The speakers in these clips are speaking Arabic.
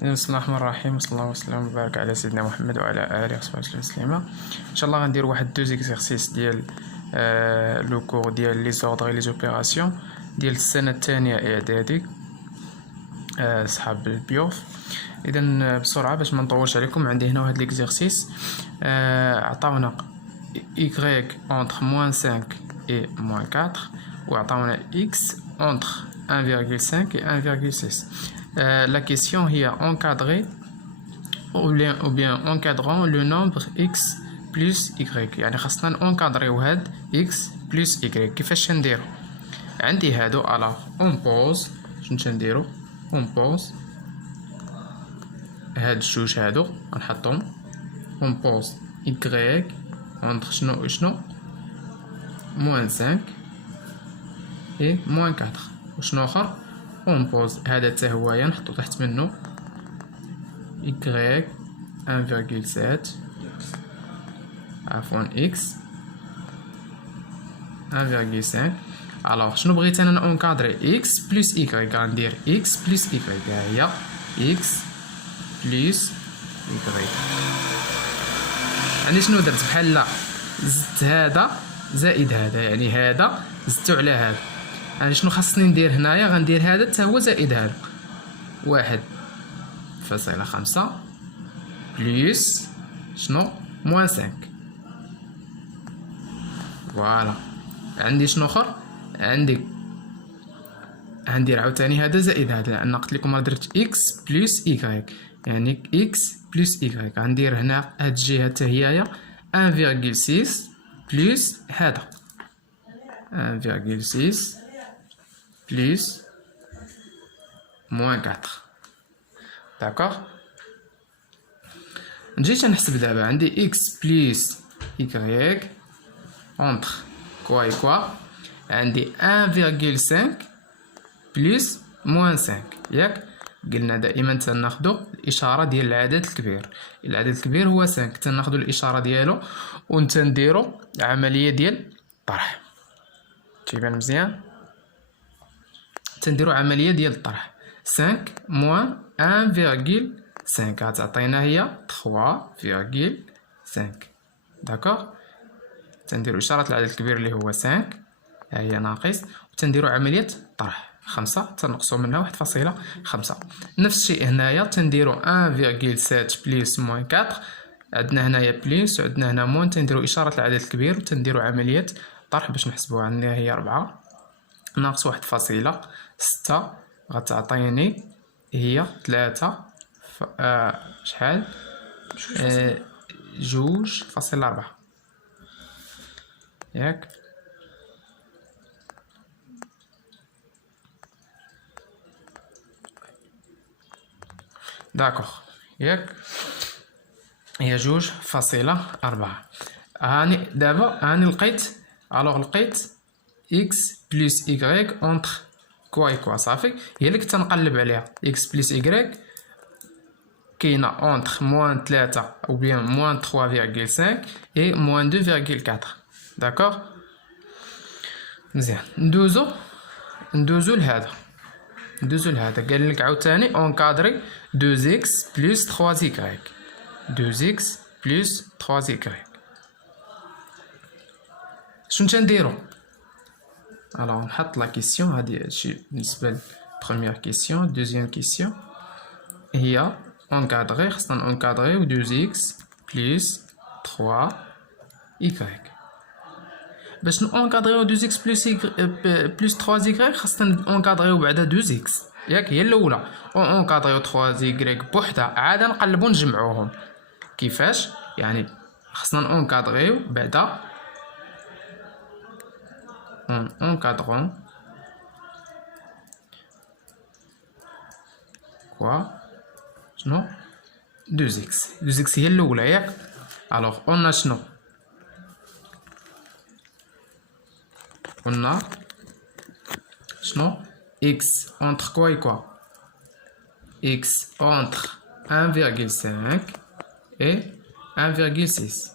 بسم الله الرحمن الرحيم، صلى الله وسلم وبارك على سيدنا محمد وعلى اله وصحبه وسلم. ان شاء الله غندير واحد دو زيكزارسيس ديال لو كور ديال لي زوردر لي زوبيراسيون ديال السنه الثانيه اعدادي صحاب البيوف. اذا بسرعه باش ما نطولش عليكم، عندي هنا واحد ليكزارسيس عطاونا y entre -5 et -4 وعطاونا x entre 1,5 et 1,6. La question est encadrer ou bien encadrant le nombre x plus y. يعني خاصنا نكادريو هاد x plus y. كيفاش نديرو؟ عندي هادو الوغ اون بوز. شنو نديرو؟ اون بوز هاد الجوج هادو غنحطهم اون بوز y entre شنو -5 et -4. وشنو اخر؟ اون بوز هذا حتى هويا نحطو تحت منو y 1,7 عفوا x 1,5. الوغ شنو بغيت انا اونكادري؟ x بلس y. غندير x بلس y. هي x بلس y. يعني شنو درت؟ بحال لا زدت هذا زائد هذا، يعني هذا زدتو على هذا. يعني شنو خاصني ندير هنايا؟ غندير هذا حتى هو زائد هذا 1.5 بلس شنو -5. فوالا. عندي شنو اخر؟ عندي غندير عاوتاني هذا زائد هذا، لان قلت لكم راه درت x بلس y، يعني x بلس y. غندير هنا هاد الجهه حتى هي 1,6 بلس هذا 1,6 بلس -4. داكوغ. نجي نحسب دابا. عندي x بلس y entre كوا اي كوا. عندي 1,5 بلس -5. ياك قلنا دائما تناخدو الاشاره ديال العدد الكبير. العدد الكبير هو 5، تناخدو الاشاره ديالو ونتنديرو عمليه ديال الطرح. تيبان مزيان؟ تنديرو عمليه ديال الطرح. 5 موان 1,5 غتعطينا هي 3,5. داكوغ. تنديرو اشاره العدد الكبير اللي هو 5، ها هي ناقص، وتنديرو عمليه طرح 5 تنقصو منها 1.5. نفس الشيء هنايا تنديرو 1,7 بلس -4. عندنا هنايا بلس وعندنا هنا موان، تنديرو اشاره العدد الكبير وتنديرو عمليه طرح باش نحسبوها. عندنا هي 4 ناقص 1.6 غتعطيني هي 3 شحال 2.4. ياك داكوغ. ياك هي 2.4. هاني دابا لقيت x بلس y entre كوا اي كوا. صافي، هي اللي كنت نقلب عليها. x بلس y كاينه entre -3 ou bien -3,5 et -2,4. داكوغ. مزيان. ندوزو لهذا قال لك عاوتاني اونكادري 2x بلس 3y. 2x بلس 3y. شنو تنديرو؟ الوغ نحط لا كيسيون. هادي هادشي بالنسبه لبروميير كيسيون. دوزيام كيسيون هي اونكادري، خاصنا اونكادريو 2x بلس 3y. باش اونكادريو 2x بلس 3y خاصنا اونكادريو بعدا 2x. ياك هي الاولى. اونكادريو 3y بوحدها، عاد نقلبو نجمعوهم. كيفاش؟ يعني خاصنا اونكادريو بعدا encadrant quoi شنو 2x هي الاولى. ياك الوغ قلنا شنو؟ قلنا شنو x entre quoi et quoi؟ x entre 1,5 et 1,6.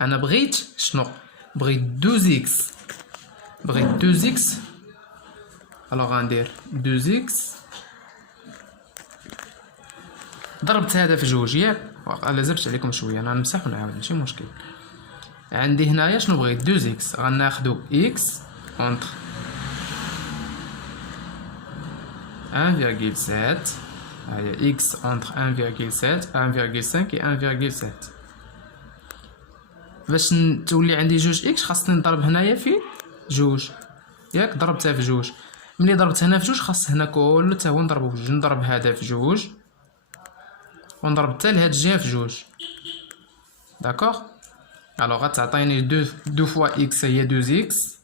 انا بغيت شنو؟ بغيت 2x. alors غندير 2x ضربت هذا في جوج ياك، انا زدت عليكم شويه، انا نمسح ونعاود ماشي مشكل. عندي هنايا شنو بغيت 2 اكس، غناخدو اكس اونتر 1,7 هاهي اكس اونتر 1,7 1,5 و 1,7. باش تولي عندي جوج اكس خاصني نضرب هنايا في جوج ياك، ضربتها في جوج. ملي ضربت هنا في جوج خاص هنا كله تا هو نضربو في جوج، نضرب هذا في جوج ونضرب حتى لهاد الجهه في جوج. داكوغ. الوغ غتعطيني دو فوا اكس هي 2 اكس،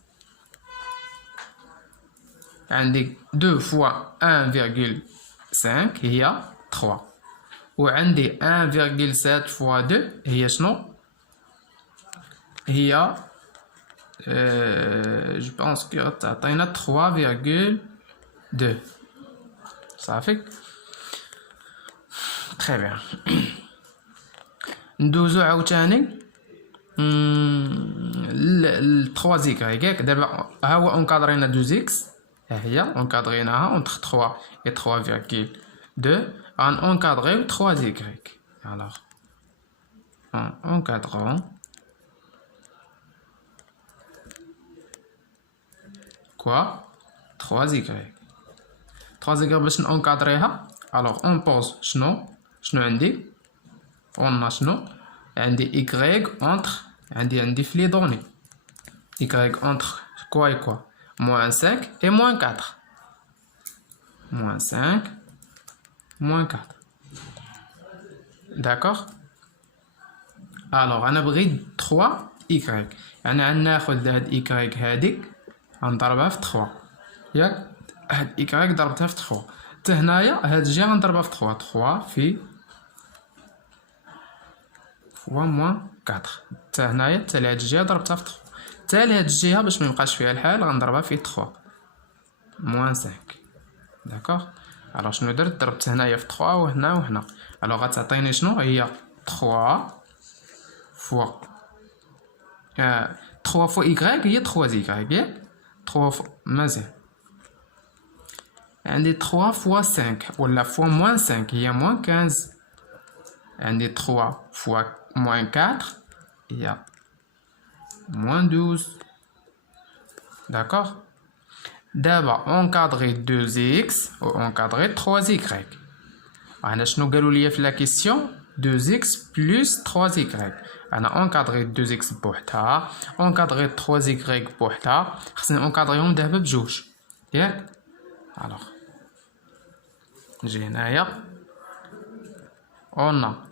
عندي 2 فوا 1,5 هي 3، وعندي 1,7 فوا 2 هي شنو؟ هي جو بونس كي غتعطينا 3,2. صافي. تري بيان. ندوزو عاوتاني ل 3 زيكغيك ياك. دابا ها هو اونكادرينا 2 اكس، ها هي اونكادريناها اونتر 3 et 3,2. غن اونكادريو 3 زيكغيك. الوغ اونكادرون كوا 3 زيكغيك. 3 زيكغيك باش نونكادريها. الوغ اون بوز شنو عندي؟ قلنا شنو عندي إيكغيك اونتر، عندي في لي دوني إيكغيك اونتر كوا اي كوا موان 5 et موان 4. موان 5 موان 4. داكوغ. الوغ انا بغيت 3 إيكغيك، يعني غناخد هاد إيكغيك هاديك غنضربها في 3 ياك. هاد إيكغيك ضربتها في 3 حتى هنايا هاد الجهه غنضربها في 3 في فوا موان 4. حتى هنايا حتى لهاد الجهه ضربتها في 3 حتى لهاد الجهه باش ميبقاش فيها الحال غنضربها في 3 موان 5. داكوغ. الوغ شنو درت؟ ضربت هنايا في 3 وهنا وهنا. الوغ غتعطيني شنو هي 3 فوا 3 فوا إيكغيك هي 3 زيكغيك ياك. 3 فوا مزيان. عندي 3 فوا 5 ولا فوا موان 5 هي موان 15. عندي 3 فوا موان 4 هي موان 12. داكوغ. دابا اونكادغي 2 اكس و اونكادغي 3 زيكغيك. انا شنو قالوا لي في لا كيسيون؟ 2 اكس بلس 3 زيكغيك. انا اونكادغي 2 اكس بوحدها، اونكادغي 3 زيكغيك بوحدها، خصني اونكادغيهم دابا بجوج ياك. الوغ نجي هنايا قلنا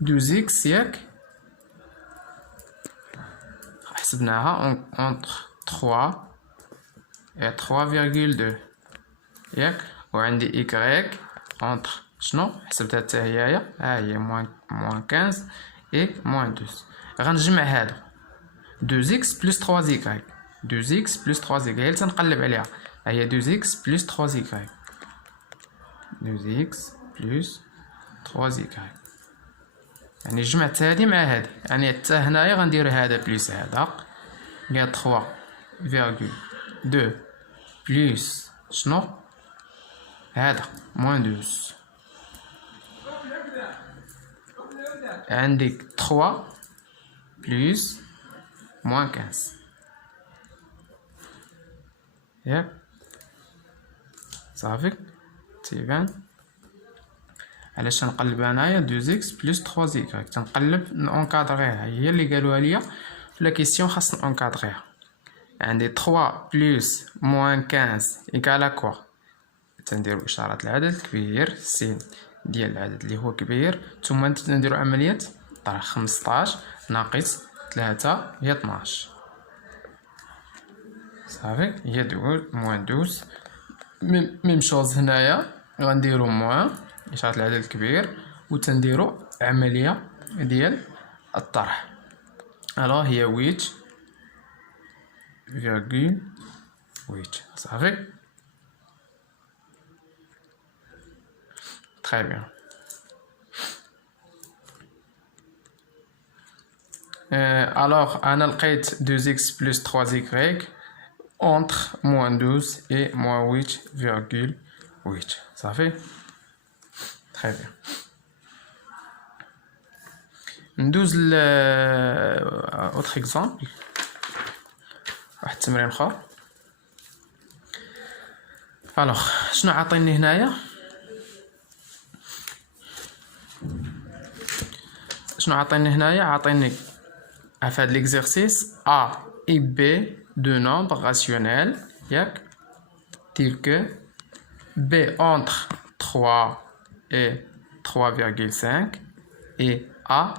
دوز اكس ياك، حسبناها اونتر 3 et 3,2 ياك. وعندي إيكغيك اونتر شنو حسبتها حتى هيايا، ها هي موان 15 et موان 12. غنجمع هادو 2 اكس بلس 3 زيكغيك، 2 اكس بلس 3 زيكغيك هي اللي تنقلب عليها، ها هي 2 اكس بلس 3 زيكغيك، 2 اكس بلس 3 زيكغيك. يعني جمعت هادي مع هادي، يعني حتى هنايا غندير هذا بلس هذا، كاع 3,2 بلس شنو هذا موان 12. عندك 3 بلس موان 15 ياك. صافي تيبان. علاش نقلب انايا 2 اكس بلس 3 زيكغيك؟ تنقلب نونكادريها، هي اللي قالوها ليا في لا كيسيون خاص نونكادريها. عندي 3 بلس موان 15 ايكالا كوا، تنديرو اشارة العدد الكبير سين ديال العدد اللي هو كبير، ثم نديرو عملية طرح. 15 ناقص 3 هي 12. صافي هي موان 12. ميم شوز هنايا غنديرو موان إشارة العدد الكبير و تنديرو عملية ديال الطرح. الوغ هي 8,8. صافي تري بيان. Alors, on a le 2x plus 3y entre moins 12 et moins 8,8. Ça fait? Très bien. ندوز autre exemple. واحد التمرين اخر. الوغ شنو عاطيني هنايا؟ عاطيني في هاد l'exercice A et B de nombres rationnels, ياك tel que B entre 3 et 3,5 et A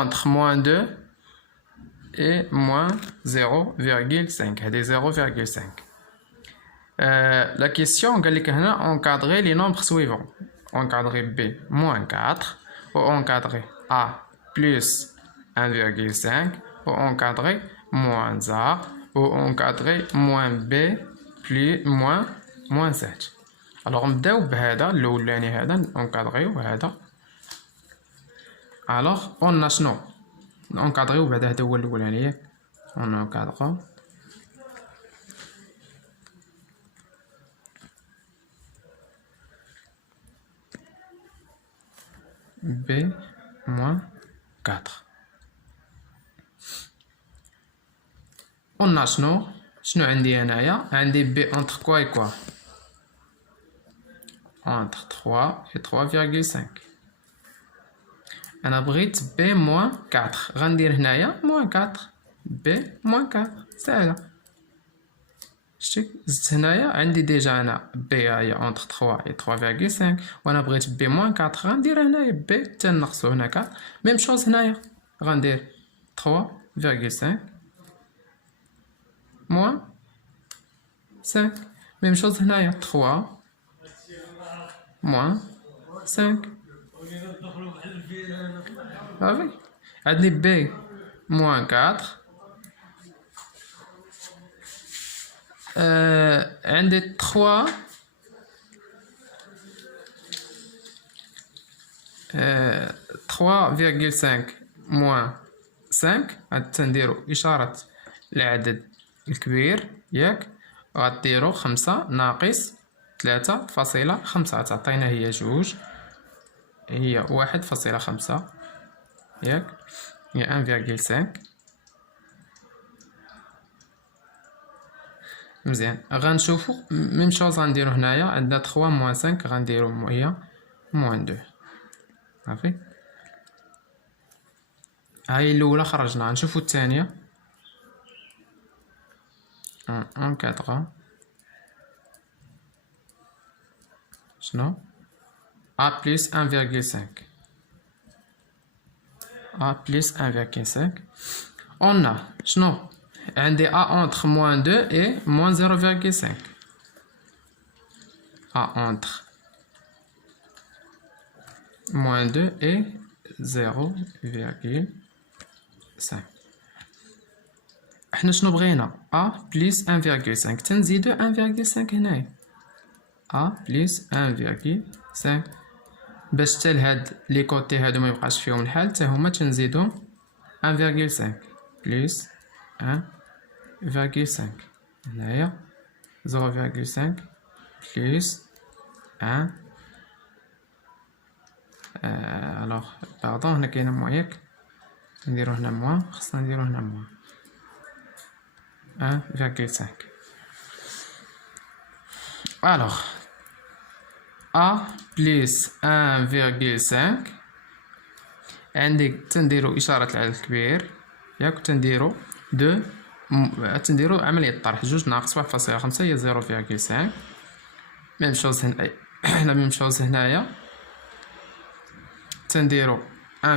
entre moins 2 et moins 0,5. هذه 0,5. La question قال لك هنا encadrer les nombres suivants. Encadrer B moins 4 ou encadrer A plus 1,5 ou encadrer moins A ou encadrer moins B plus moins 7. Alors نبداو بهذا الاولاني هذا نكادريو هذا. Alors on a شنو نكادريو بعد هذا هو الاولاني ياك نكادرو B moins 4. On a شنو عندي هنايا عندي B entre quoi et quoi entre 3 et 3,5. أنا بغيت B moins 4 غندير هنايا moins 4 B moins 4 ساهلة. شتي زدت هنايا عندي ديجا أنا B هي entre 3 et 3,5 وأنا بغيت B moins 4 غندير هنايا B تنقصو هنا 4 ميم شوز هنايا غندير 3,5 moins 5 ميم شوز هنايا 3 moins 5. صافي عندي B moins 4 عندي 3 3,5 moins 5 غادي تنديرو إشارة العدد الكبير ياك غديرو 5 ناقص 3.5 تعطينا هي 2 هي 1.5 ياك هي 1,5. مزيان غنشوفو ميم شوز غنديرو هنايا عندنا 3 moins 5 غنديرو هي moins 2. صافي هاي الاولى خرجنا نشوفو الثانيه 1 شنو A plus 1,5 A plus 1,5 on a شنو عندي A entre moins 2 et moins 0,5 A entre moins 2 et 0,5 احنا شنو بغينا A plus 1,5 تنزيدو 1,5 هنايا A plus 1,5 باش حتى لهاد لي كوتي هادو ما يبقاش فيهم الحال حتى هما تنزيدو 1,5 plus 1,5 هنايا 0,5 plus 1 alors pardon هنا كاينه موان ياك نديرو هنا موان خصنا نديرو هنا موان 1,5 alors A plus 1,5 عندك تنديرو إشارة العدد الكبير ياك تنديرو 2 تنديرو عملية الطرح 2 ناقص 1.5 هي 0,5 ميم شوز هنا ميم شوز هنايا تنديرو 1,5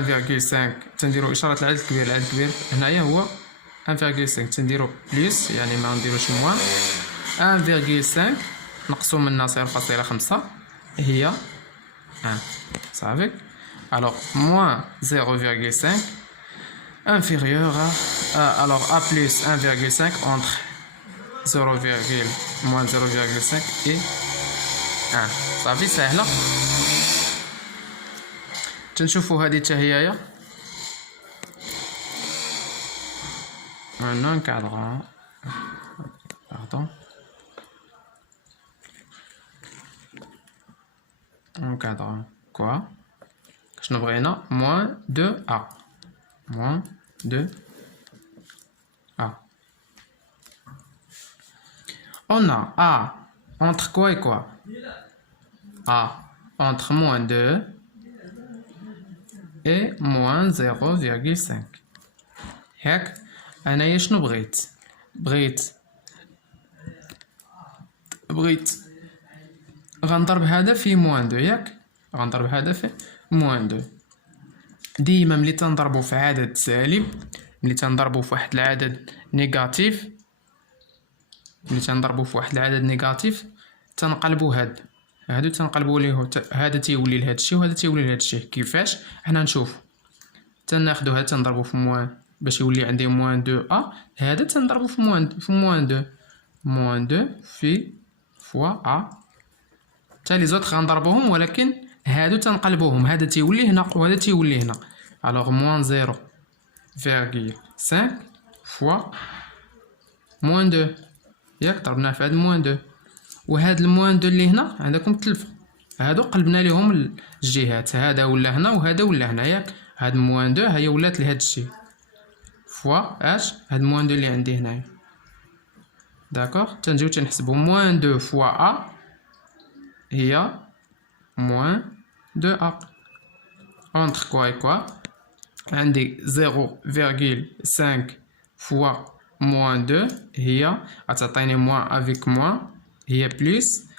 تنديرو إشارة العدد الكبير هنايا هو 1,5 تنديرو بليس يعني ما نديروش موان 1,5 نقصو منها 0.5 هي 1 صافي. alors moins 0,5 inférieur à alors A plus 1,5 entre moins 0,5 et صافي ساهلة. تنشوفو هادي حتى هيايا maintenant encadrant pardon encadrant quoi شنو بغينا moins 2a moins 2a. On a a entre quoi et quoi? A entre moins 2 et moins 0,5. هاك انايا شنو بغيت غنضرب هذا في موان 2 ياك غنضرب هذا في موان 2. ديما ملي تنضربو في عدد سالب، ملي تنضربو في واحد العدد نيجاتيف، تنقلبو هادو تنقلبو ليه هذا تيولي لهاد الشيء وهذا تيولي لهاد الشيء. كيفاش؟ حنا نشوف تناخدو هذا تنضربو في موان باش يولي عندي موان 2 ا، هذا تنضربو في موان 2 في فوا ا، حتى لي زوط غنضربوهم ولكن هادو تنقلبوهم، هذا تيولي هنا وهذا تيولي هنا. الوغ موان 0,5 فوا موان 2 ياك ضربناه في هاد موان 2، وهاد الموان 2 اللي هنا عندكم تلفه، هادو قلبنا ليهم الجهات، هذا ولا هنا وهذا ولا هنا ياك. هاد موان 2 هي ولات لهاد الشيء فوا اش هاد موان 2 اللي عندي هنايا. داكوغ تنجيو تنحسبو موان 2 فوا ا هي موان 2 ا entre quoi et quoi. عندي 0,5 فوا موان 2 هي غتعطيني موان افيك موان هي بلس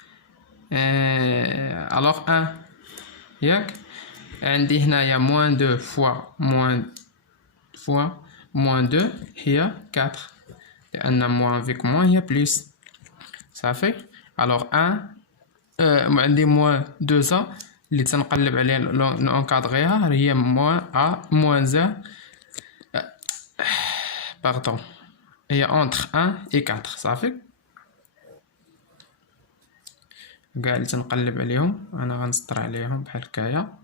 الوغ 1 ياك. عندي هنايا موان 2 فوا موان 2 هي 4 لأن موان افيك موان هي بلس. صافي. الوغ 1 عندي موان 2 اللي تنقلب عليه نونكادغيها هي موان ا موان زا باردون هي اونتر 1 و 4. صافي. كاع اللي تنقلب عليهم انا غنسطر عليهم بحال هكايا.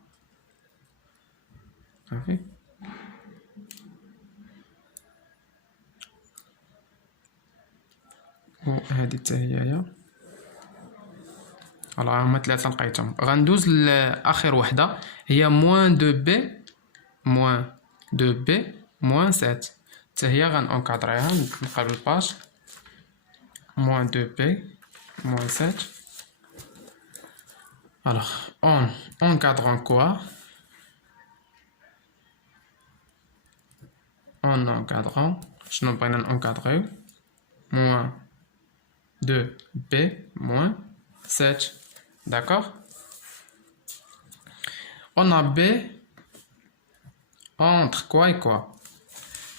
صافي. وهادي حتى هيايا. فوالا هما 3 لقيتهم. غندوز لاخر وحده هي موان 2 بي موان 7 حتى هي غنونكادريها. نقلب الباج موان 2 بي موان 7. alors on encadrant quoi en encadrant شنو بغينا نونكادريو موان 2 بي موان 7. D'accord. On a B entre quoi et quoi?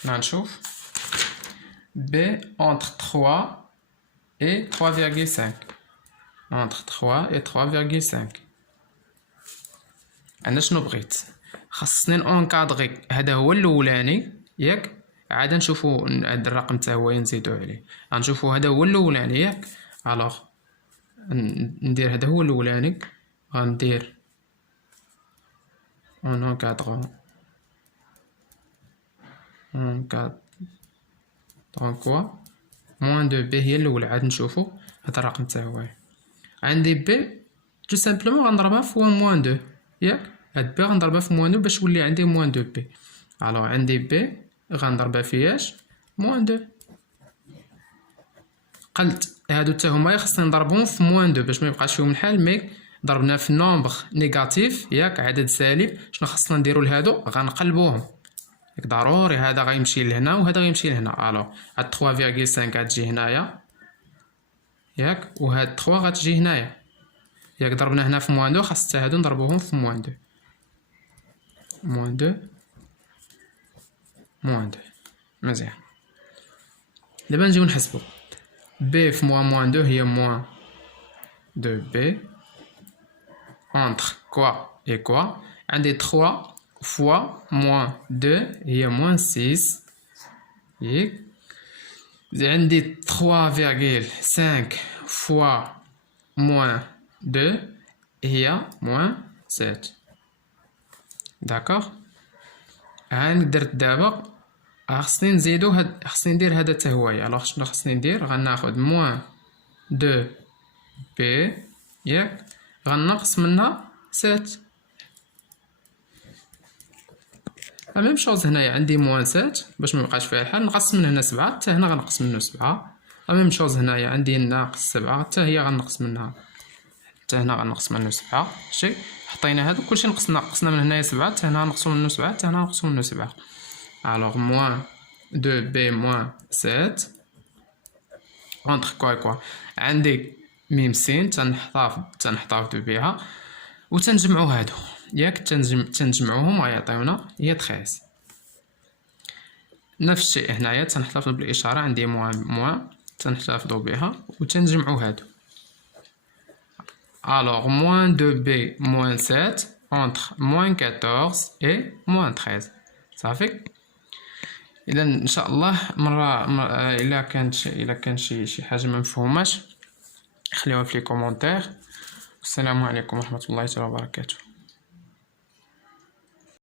نشوف B entre 3 et 3,5. Entre 3 et 3,5. أنا شنو بغيت؟ خاصني نونكادغي هذا هو الأولاني ياك. عاد نشوفو هاد الرقم تا هو نزيدو عليه. غنشوفو هذا هو الأولاني ياك. الوغ ندير هذا هو الاولاني. غندير اون كادرون كوا موان 2 بي هي الاولى. عاد نشوفو هذا الرقم تا هو. عندي بي تو سامبلومون غنضربها في موان 2 ياك. هاد بي غنضربها في موان 2 باش يولي عندي موان 2 بي. الوغ عندي بي غنضربها فياش موان 2. قلت هادو حتى هما خصني نضربهم في موان 2 باش ما يبقاش فيهم الحال. مي ضربنا في نومبر نيجاتيف ياك عدد سالب. شنو خصنا نديرو لهادو؟ غنقلبوهم ياك ضروري. هذا غيمشي لهنا وهذا غيمشي لهنا. الو هاد 3,5 غتجي هنايا ياك وهاد 3 غتجي هنايا ياك. ضربنا هنا في موان 2 خاص حتى هادو نضربوهم في موان 2 موان 2 موان 2. مزيان. دابا نجيو نحسبو B في موان 2 هي موان 2 B entre quoi et quoi. عندي 3 fois موان 2 هي موان 6 ياك. عندي 3,5 fois موان 2 هي موان 7. داكوغ. ها درت دابا خصني نزيدو خصني ندير هذا حتى هويا. الوغ شنو خصني ندير؟ غناخد موان 2 بي ياك غنقص منها 7. لا ميم شوز هنايا عندي موان 7 باش ميبقاش فيها الحال نقص من هنا 7 حتى هنا غنقص منه 7. لا ميم شوز هنايا عندي ناقص 7 حتى هي غنقص منها حتى هنا غنقص منه 7. شتي حطينا هادو كلشي نقصنا من هنايا 7 حتى هنا نقصو منه 7 حتى هنا نقصو منه 7. الوغ موان 2 بي موان 7 اونتر كوا كوا عندي ميم سين تنحتفظ بها وتنجمعو هادو ياك تنجمعوهم غيعطيونا هي 13. نفس الشيء هنايا تنحتفظ بالاشاره عندي موان تنحتفظوا بها وتنجمعو هادو. alors moins 2b moins 7 entre moins 14 et moins 13 صافي. اذا ان شاء الله مره الا كان شي حاجه ما مفهوماش خليوها في لي كومونتير. السلام عليكم ورحمه الله وبركاته.